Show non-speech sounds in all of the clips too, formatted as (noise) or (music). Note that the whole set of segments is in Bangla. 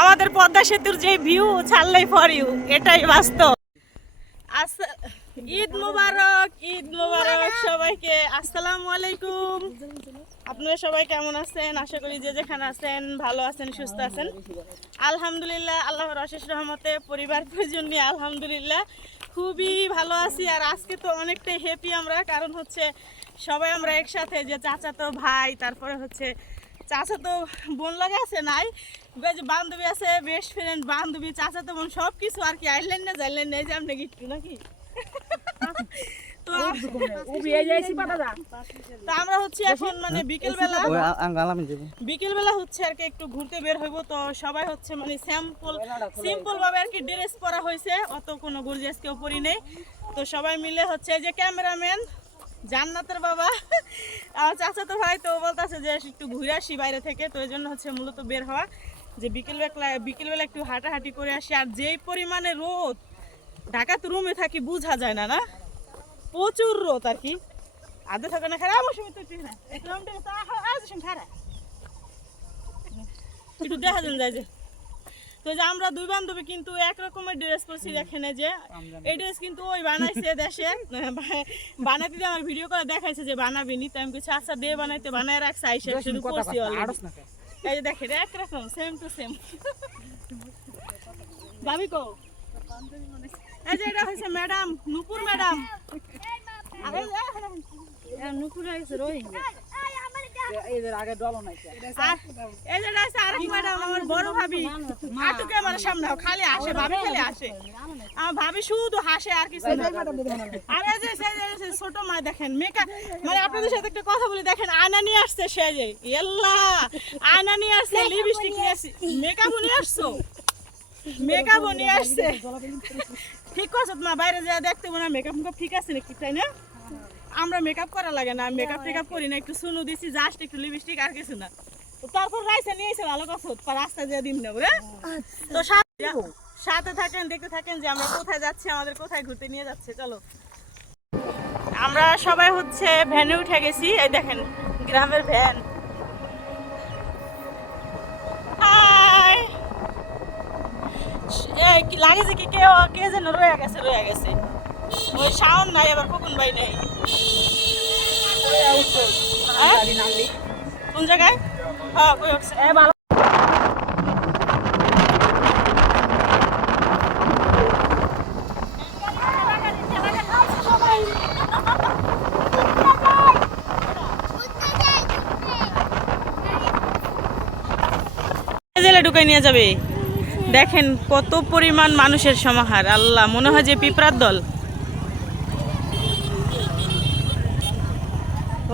আমাদের পদ্মা সেতুর যে ভিউ ছাড়লেই ফর ইউ এটাই বাস্তব। ঈদ মুবারক ঈদ মুবারক সবাইকে। আসসালামু আলাইকুম। আপনারা সবাই কেমন আছেন? আশা করি যে যেখানে আছেন ভালো আছেন সুস্থ আছেন। আলহামদুলিল্লাহ আল্লাহর অশেষ রহমতে পরিবার পরিজন নিয়ে আলহামদুলিল্লাহ খুবই ভালো আছি। আর আজকে তো অনেকটাই হ্যাপি আমরা কারণ হচ্ছে সবাই আমরা একসাথে যে চাচাতো ভাই তারপরে হচ্ছে চাচা তো বোন লাগে আছে নাই? বেশ বান্ধবী আছে বেস্ট ফ্রেন্ড বান্ধবী চাচাতো বোন সব কিছু আর কি আইলেন না যাইলেন না এই যে আপনি একটু নাকি? তো তো আমরা হচ্ছে এখন মানে বিকেল বেলা বিকেল বেলা হচ্ছে আর কি একটু ঘুরতে বের হইব তো সবাই হচ্ছে মানে স্যাম্পল সিম্পল ভাবে আর কি ড্রেস পরা হয়েছে অত কোনো গর্জিয়াস কেউ পরি নেই। তো সবাই মিলে হচ্ছে যে ক্যামেরাম্যান জান্নাতের বাবা। আমার চাচাতো ভাই তো বলতেছে যে একটু ঘুরে আসি বাইরে থেকে, তো এই জন্য হচ্ছে মূলত বের হওয়া। যে বিকেল বেলা বিকেলবেলা একটু হাঁটাহাঁটি করে আসি। আর যেই পরিমাণে রোদ ঢাকা তো রুমে থাকি বোঝা যায় না না? প্রচুর রোদ আর কি। আদে থাকে না, খারাপ অবশ্যই তো ঠিক না একদম আজ খারাপ। একটু দেখা যায় যে। তো যে আমরা দুই বান্ধবী কিন্তু এক রকমের ড্রেস পরছি দেখেন যে। এই ড্রেস কিন্তু ওই বানাইছে দেশে। (laughs) বানাইতে দিয়ে আমার ভিডিও করে দেখাইছে যে বানাবি নি তো আমি কিছু আচ্ছা দিয়ে বানাইতে বানায় রাখছে আইসে শুধু করছি এই যে দেখেন এক রকম সেম টু সেম ভাবি কো এই যে এটা হচ্ছে ম্যাডাম নুপুর ম্যাডাম আরে নুপুর হয়েছে রোহিঙ্গা আর এই যে এটা হচ্ছে আরেক ম্যাডাম আমার বড় ভাবি। আটুকে আমার সামনে খালি আসে ভাবি খালি আসে। আমার ভাবি শুধু হাসে আর কিছু না। আর এই যে ছোট মা দেখেন মেকআপ মানে আপনাদের সাথে একটা কথা বলি দেখেন নিয়ে আসছে সে যে আয়না নিয়ে আসছে লিপস্টিক নিয়ে আসছে। মেকআপও নিয়ে আসছো? নিয়ে আসছে। ঠিক করছ মা বাইরে যা দেখতে মনে মেকআপ মেকআপ ঠিক আছে নাকি তাই না? আমরা মেকআপ করা লাগে না মেকআপ টেকআপ করি না একটু সুনু দিছি জাস্ট একটু লিপস্টিক আর কিছু না। তো তারপর রাইসে নিয়ে এসে ভালো কথা রাস্তা দিয়ে দিন না বুড়ে তো সাথে থাকেন দেখতে থাকেন যে আমরা কোথায় যাচ্ছি আমাদের কোথায় ঘুরতে নিয়ে যাচ্ছে চলো। আমরা সবাই হচ্ছে ভ্যানে উঠে গেছি এই দেখেন গ্রামের ভ্যান লাগে যে কি কেউ কে যেন রয়ে গেছে রয়ে গেছে। ওই শাওন নাই, আবার খোকন ভাই নেই। হ্যাঁ? কোন জায়গায়? হ্যাঁ জেলে ঢুকাই নিয়ে যাবে। দেখেন কত পরিমাণ মানুষের সমাহার। আল্লাহ, মনে হয় যে পিঁপড়ার দল।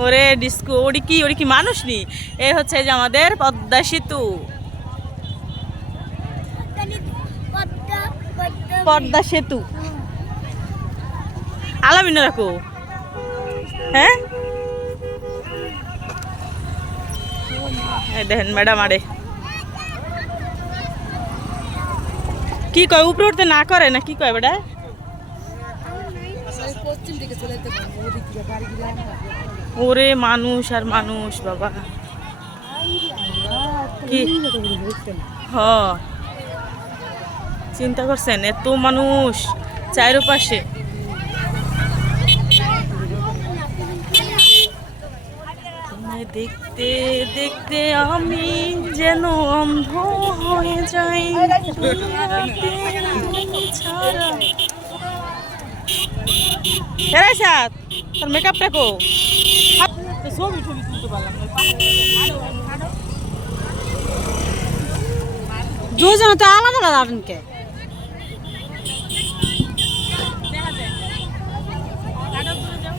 ওরে ডিস্কো ওরি কি ওরি কি মানুষ নি? এ হচ্ছে যে আমাদের পদ্মা সেতু। পদ্মা সেতু। আলামিন রাখো। হ্যাঁ? দেখেন ম্যাডাম আরে। কি কয়, উপরে উঠতে না করে না, কি কয় বেটা? ওরে মানুষ আর মানুষ, বাবা। কি? হ। চিন্তা করছেন, এত মানুষ চাইরো পাশে দেখতে দেখতে আমি যেন অন্ধ হয়ে যাই। ছাড়া এরাই সাত, তোর মেকআপটা কো ছবি ছবি তুলতে পারলাম। দুজন তো আলাদা আলাদা যাবেন কে দেখা যায়। আরও দূরে যাও।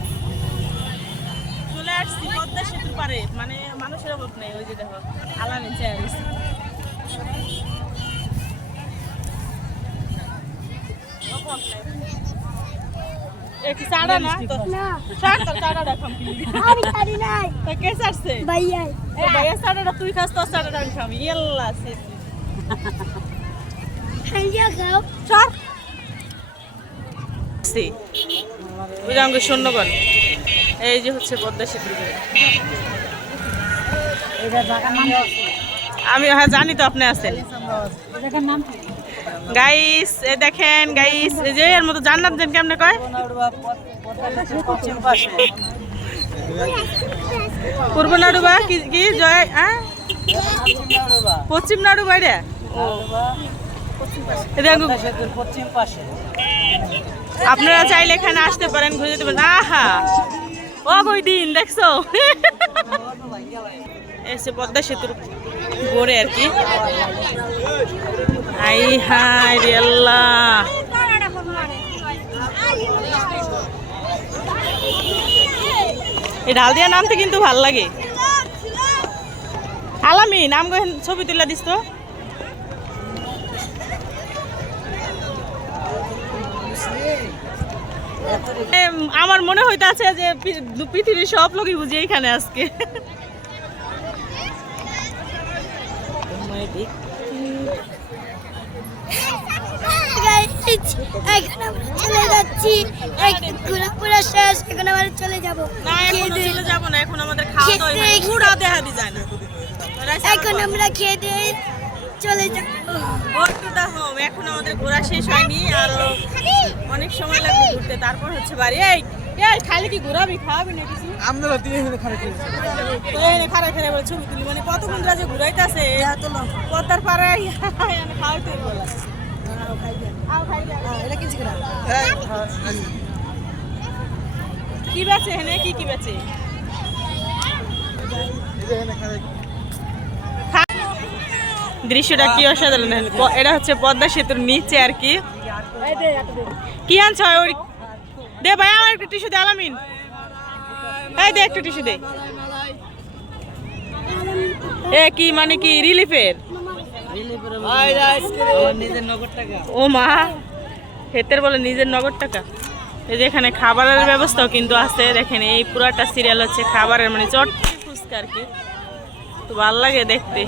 চলে আসছি পদ্মা সেতুর পারে মানে মানুষের অভাব নেই, ওই যে দেখো আলামে চেয়ার রয়েছে এ কি চাড়া না তো ছাড় তোর চাড়াটা কমপ্লিট আমি খালি নাই। তা কে ছাড়ছে ভাইয়াই। এ ভাইয়া চাড়াটা তুই খাস তোর চাড়াটা আমি খাবি। ইয়াল্লা সে খাইয়া খাও। চল সি। ওই যে আমাকে শূন্যগণ এই যে হচ্ছে পদ্মা সেতু আমি হ্যাঁ জানি তো আপনি আছেন। গাইস এ দেখেন গাইস এই যে এর মতো জান্নাত দেন কেমনে কয়? পূর্ব নাড়ুবা কি কি জয় হ্যাঁ পশ্চিম নাড়ু বাইরে ও এই দেখুন, পশ্চিম পাশে আপনারা চাইলে এখানে আসতে পারেন ঘুরে যেতে আহা! ও কই দিন দেখছ? এসে পদ্মা সেতুর গড়ে আর কি। হাই হাই রে আল্লাহ। এই ঢাল দিয়া নামতে কিন্তু ভালো লাগে। আলামি, নাম ছবি তুলে দিস তো। আমার মনে হইতাছে যে পৃথিবীর সব লোকই বুঝি এখানে আজকে। এখন আমরা চলে যাচ্ছি। ঘোরাফেরা শেষ এখন আমরা চলে যাব। না এখন চলে যাব না এখন আমাদের খাওয়া দাওয়া হয় ঘুরা দেখা দি যায় না। এখন আমরা খেয়ে দিয়ে চলে যাব। হোম এখন আমাদের ঘোরা শেষ হয়নি। আর অনেক সময় লাগবে ঘুরতে। তারপর হচ্ছে বাড়ি। এই এই খালি কি ঘোরাবি খাওয়াবি না কিছু আমরা দিয়ে খারাপ তো খারা বলে ছবি তুলি। মানে কত ঘণ্টা যে ঘুরাইতেছে পদ্মার পারে খাওয়াইতে বলা কি বেচে হেনে কি কি দৃশ্যটা কি অসাধারণ। এটা হচ্ছে পদ্মা সেতুর নিচে আর কি। কি আনছ? দে ভাই, আমার একটু টিস্যু দে, আলামিন। এই দে, একটু টিস্যু দে। এ কি মানে কি রিলিফের ও মা, হেতের বলে নিজের নগদ টাকা। এই যে এখানে খাবারের ব্যবস্থাও কিন্তু আছে, দেখেন এই পুরাটা সিরিয়াল হচ্ছে খাবারের মানে চটকি ফুচকা আর কি। তো ভালো লাগে দেখতে।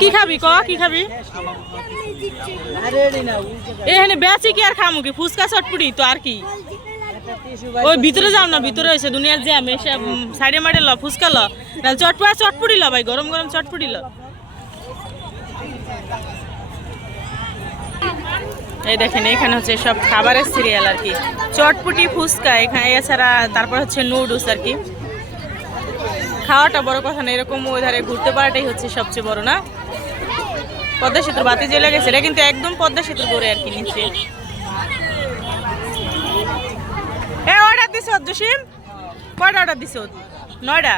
কি খাবি? ক, কি খাবি? এখানে বেচি কি আর খামু কি? ফুচকা চটপুরি তো আর কি। ওই ভিতরে যাও না, ভিতরে হয়েছে দুনিয়ার জ্যাম এসে সাইডে মাইডে ল ফুচকা ল। নাহলে চটপুয়া চটপুরি ল ভাই, গরম গরম চটপুরি ল। এই দেখেন, এখানে হচ্ছে সব খাবারের সিরিয়াল আর কি। চটপুটি ফুচকা এখানে এছাড়া তারপর হচ্ছে নুডলস আর কি। খাওয়াটা বড় কথা না, এরকম ওই ধারে ঘুরতে পারাটাই হচ্ছে সবচেয়ে বড় না? পদ্মা সেতুর বাতি জ্বলে গেছে, এটা কিন্তু একদম পদ্মা সেতুর গড়ে আর কি নিচে। এ, অর্ডার দিছ, জসিম? কয়টা অর্ডার দিছ? নয়টা?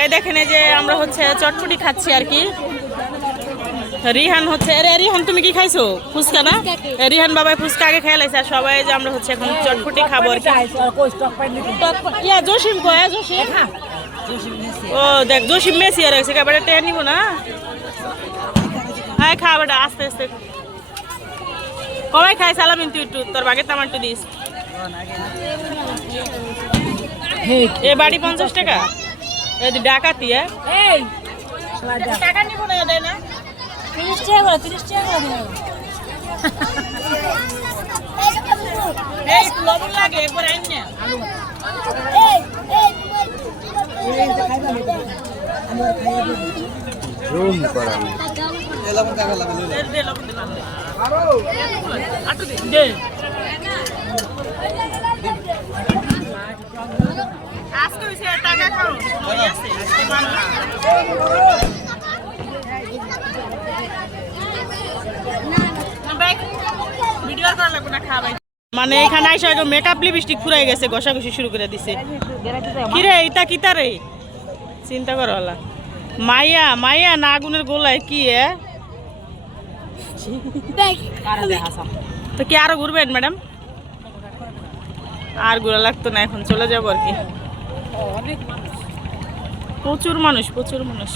এই দেখেন যে আমরা হচ্ছে চটপটি খাচ্ছি আর কি। রিহান হচ্ছে, আরে, রিহান, তুমি কি খাইছো? ফুচকা না? রিহান বাবাই ফুচকা আগে খেয়ে লাইছে, আর সবাই যে আমরা হচ্ছে এখন চটপটি খাব আর কি। জসিম ও, দেখ, জসিম মেসি আর আছে এবারে টেন না? হ্যাঁ খা, বেটা, আস্তে আস্তে। কবাই খাই সালামিন তুই একটু তোর বাগের তামার একটু দিস এ বাড়ি পঞ্চাশ টাকা এই ডাকাতি হ্যাঁ টাকা নিব না দেয় লবণ লাগে আইন লবণ লবণ হইছে টাকা খাও মনে আছে আজকে বানো। না, ব্যাগ। ভিডিও আর করা। মানে এখানে আইসা মেকআপ লিপস্টিক ফুরাই গেছে, ঘষাঘষি শুরু করে দিছে। কিরে, ইতা কিতা রে? চিন্তা করো হলা মাইয়া মাইয়া না আগুনের গোলায় কি তো কি আরও ঘুরবেন ম্যাডাম? আর ঘোরা লাগতো না এখন চলে যাব আর কি। প্রচুর মানুষ প্রচুর মানুষ।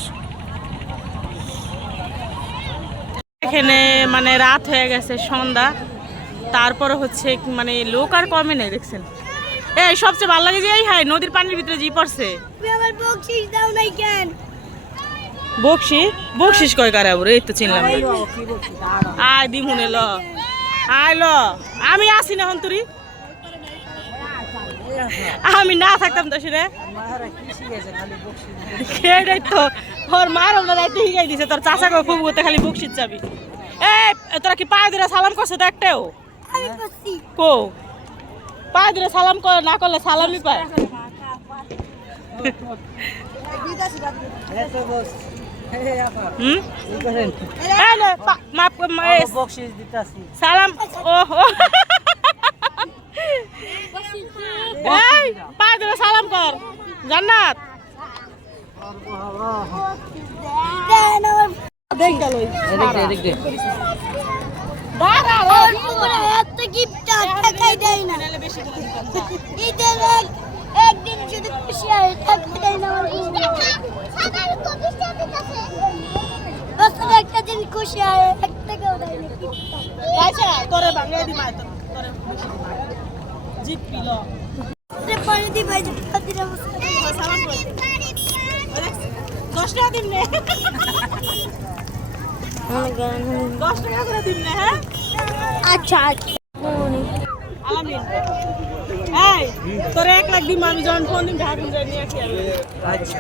এখানে মানে রাত হয়ে গেছে সন্ধ্যা। তারপরে হচ্ছে মানে লোক আর কমে নেই দেখছেন? এই সবচেয়ে ভালো লাগে যে এই হাই নদীর পানির ভিতরে জি পড়ছে। আমার বকশিস দাও নাই কেন? বকশি বকশিস কয় কারে আবার এই তো চিনলাম। না। আয় দিমুনে ল। আয় ল। আমি আসি না হন্তরি আমি না থাকতাম তো বকশি সেটাই তো। ওর মার ওনার রাইতে হিগাই দিছে। তোর চাচাকে খুব করতে খালি বকশিস যাবি এ তোরা কি পায়ে ধরে সালাম করছে তো একটাও? আমি করছি। কো? পায়ে ধরে সালাম কর না করলে সালামই পায়। পা- সালাম ও পায়ে ধরে সালাম কর। জান্নাত। দাঁড়া একটা দিন খুশি হয় এক টাকাও দেয় না। আচ্ছা তোরে বাংলা দি মায় তোরে। জিত পিল সে পানি দি ভাই যে খাতি না সালাম কর দশ টাকা দিন নে। দশ টাকা করে দিন নে হ্যাঁ? আচ্ছা আচ্ছা। আলামিন। এই তোরে এক লাখ দিম আমি যখন ফোন দিম ঢাকা যাই নিয়ে আসি আচ্ছা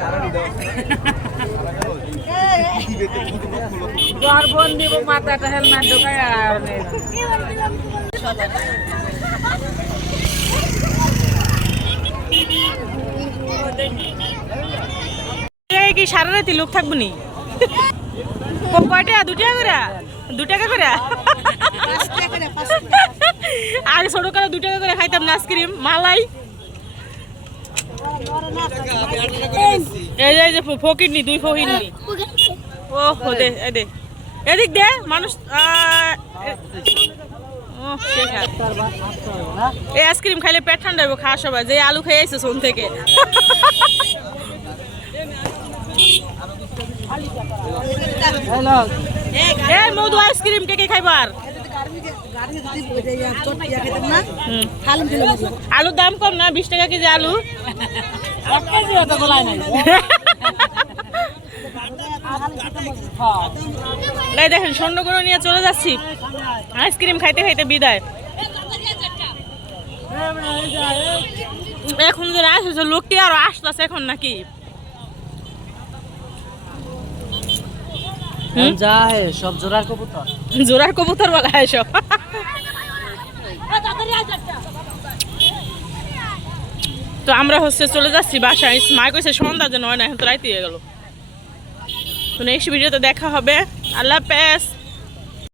বোন দিব মাথাটা হেলমেট ঢোকায় আর নেই এই কি সারা রাতি লোক থাকব নি? কয়টা? দু টাকা করে? দু টাকা করে আগে ছোট করে দু টাকা করে খাইতাম না আইসক্রিম। মালাই। এই যে এই যে ফকির নি দুই ফকির নি ও হো দে এই দে। এদিক দে মানুষ এ- এই আইসক্রিম খাইলে পেট ঠান্ডা হইব খাওয়া সবাই। যে আলু খেয়ে আইছে সোন থেকে। এই মধু আইসক্রিম কে কে খাইবার। আলুর দাম কম না, বিশ টাকা কেজি আলু। দেখেন, স্বর্ণগুলো নিয়ে চলে যাচ্ছি। আইসক্রিম খাইতে খাইতে বিদায়। এখন যে আসছে লোকটি আরও আসতেছে এখন নাকি। যা হে সব জোড়ার কবুতর। জোড়ার কবুতর বলা হয় সব। তো আমরা হচ্ছে চলে যাচ্ছি বাসায়। মা কইছে সন্ধ্যা যে নয় না এখন তো রাইতে হয়ে গেল। তো নেক্সট ভিডিওতে দেখা হবে। আল্লাহ হাফেজ।